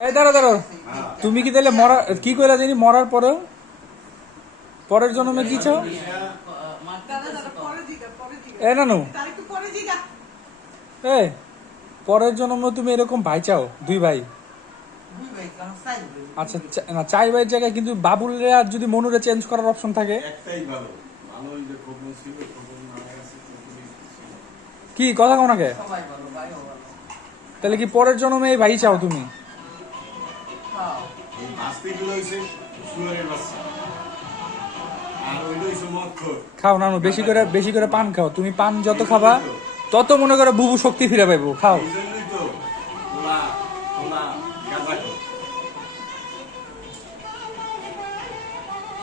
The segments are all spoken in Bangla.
এই দাঁড়া দাঁড়া, তুমি কি তাহলে মরা কি কইলা জানি মরার পরেও পরের জন্মে কি চাও? এ নানু, এ পরের জন্মে তুমি এরকম ভাই চাও, দুই ভাই? আচ্ছা না, চার ভাইয়ের জায়গায় কিন্তু বাবুলরে আর যদি মনুরে চেঞ্জ করার অপশন থাকে একটাই ভালো ভালো ওই যে খোকন ছিল খোকন মারা গেছে কি কথা কোনাকে? তাহলে কি পরের জন্মে এই ভাই চাও তুমি? এই বাস্তিগুলো হইছে শুয়ারের বাচ্চা আর ওইটা হইছে মদখোর। খাও নানু, বেশি করে পান খাও। তুমি পান যত খাবা তত মনে করে বুবু শক্তি ফিরে পাইবো। খাও। এই জন্যই তো ওলা ওলা গাঁজাখোর।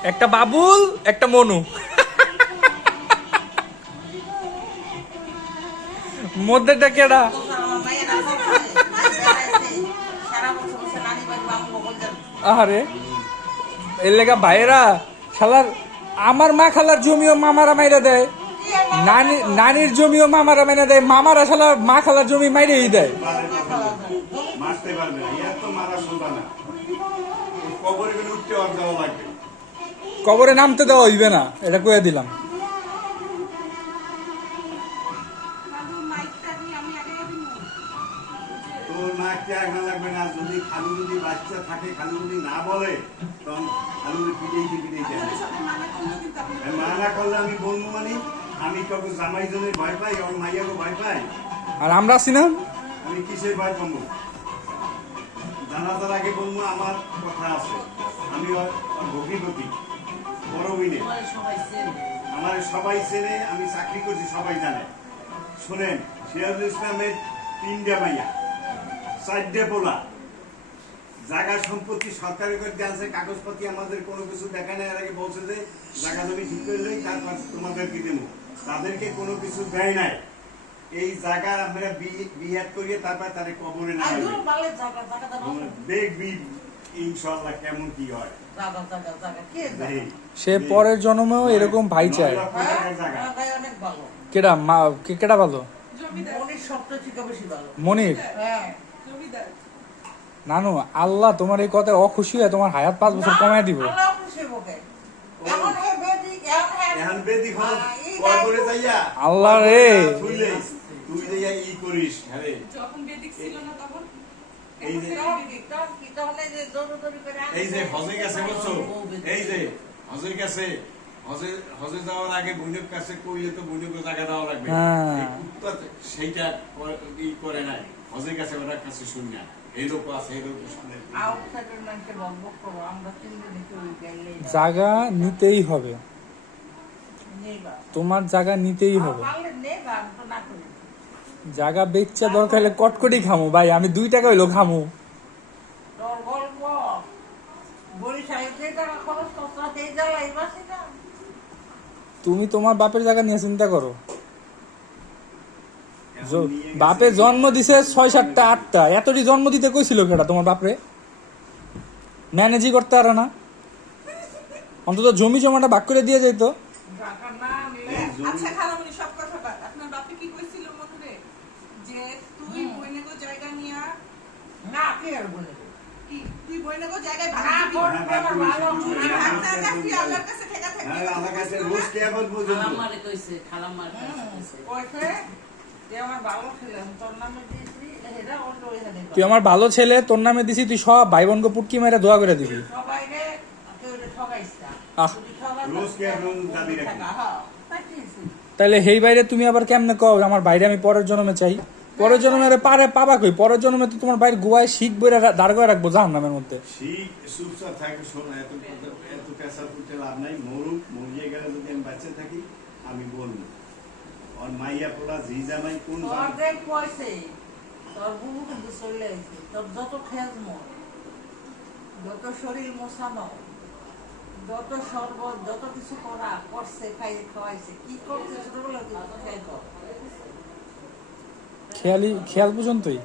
একটা বাবুল, একটা মনু, মধ্যেটা কেডা? আরে এর লেগা ভাইয়েরা শালার আমার মা খালার জমিও মামারা মাইরা দেয়, নানির জমিও মামারা মাইরা দেয়, মামারা শালার মা খালার জমি মাইরেই দেয়। মারতে পারবে না, ইয়ার তো মারা শুনবা না। কবরে গেলে উঠতে আর যাওয়া লাগবে। কবরে নামতে দেওয়া হইবে না, এটা কয়ে দিলাম। তোর মা ত্যাগ না লাগবে না, যদি খালু যদি বাচ্চা থাকে, খালু যদি না বলে তখন খালু পিটেই মা না করলে আমি বলবো মানে আমি কখন জামাই জনের ভয় পাই, আমার মাইয়াকে ভয় পাই। আর আমরা আছি না, আমি কিসের ভয় পাবো? জানাজার আগে বলবো আমার কথা আছে, আমি ভগিপতি বড় হইলে আমার সবাই চেনে, আমি চাকরি করছি সবাই জানে। শোনেন, সিরাজুল ইসলামের 3টে মাইয়া, 4টে পোলা, জায়গা সম্পত্তি সরকারি করে আছে, কাগজপত্র আমাদের কোনো কিছু দেখায় না। এর আগে বলছে যে জায়গা জমি ঠিক করলেই তারপর তোমাদেরকে দেবো, তাদেরকে কোনো কিছু দেয় নাই। এই জায়গা আমরা বিহাত করিয়ে তারপর তারে কবরে না দেখবি ইনশাআল্লাহ কেমন কি হয়। সে পরের জন্মেও এরকম ভাই চায়। কেডা কেডা ভালো? মনির? নানু, আল্লাহ তোমার এই কথায় অখুশি হয়ে তোমার হায়াত 5 বছর কমায় দিব। আল্লাহ রে, তুই যাইয়া ই করিস, আরে এই যে হজে গেছে বলছো, এই যে হজে গেছে, হজে যাওয়ার আগে বৈনক কাছে কইলে তো বৈনকে জায়গা দেওয়া লাগবে। সেইটা ই করে নাই, হজে গেছে ওরা কাছে শুনি না। এই লোক আছে, এই লোক জায়গা নিতেই হবে, তোমার জায়গা নিতেই হবে। জায়গা বেচা দরকার হলে কটকটি খামু ভাই, আমি 2 টাকা হইলো খামু। তুমি তোমার বাপের জায়গা নিয়ে চিন্তা করো। বাপে জন্ম দিছে 6, 7টা 8টা, এতটি জন্ম দিতে কইছিল কেটা তোমার বাপরে? ম্যানেজই করতে পারে না, অন্তত জমি জমাটা ভাগ করে দিয়ে যাইতো। আচ্ছা খালামণি, সব কথা বাদ, আপনার বাপে কি কইছিল মনুরে যে তুই বইনেগো জায়গা নিয়া না কে আর বলে কি তুই বইনেগো জায়গায় ভাগ দিবি? তুই ভাগ না রাখবি, আল্লাহর কাছে ঠেকা থাকবি। হ্যাঁ, আল্লাহর কাছে রোজ কিয়ামত পর্যন্ত আমারে কইছে, খালাম্মার কইছে কইছে যে আমার ভালো ছেলে তোর নামে দিয়েছি, এরা অন্য ওইখানে তুই আমার ভালো ছেলে, তোর নামে দিছি, তুই সব ভাই বোনকে পুটকি মেরে দোয়া করে দিবি। সবাইরে কেউ ঠকাইছ না, রোজ কিয়ামত দাবি রাখবি। তাহলে হেই বাইরে তুমি আবার কেমনে কও আমার বাইরে আমি পরের জন্মে চাই? পরের জন্মে পারে পাবা কই? পরের জন্মে তো তোমার বাইরে গোয়ায় শিখ বইরা দাঁড় করে রাখবো জাহান্নামের মধ্যে। শিখ চুপচাপ থাকে, শোন, এত পেশা তুলতে লাভ নাই। মরিয়ে গেলে যদি আমি বাচ্চা থাকি আমি বলবো আর মাইয়া পোলা জি জামাই কোন তোর বুবু কিন্তু চলে আইছে, তোর যত খেজ মন, যত শরীর মোছানো, যত শরবত, যত কিছু করা করছে, খাইয়ে খাওয়াইছে, কি করছে ছোটবেলা তুই খেয়াল কর। খেয়াল পর্যন্তই।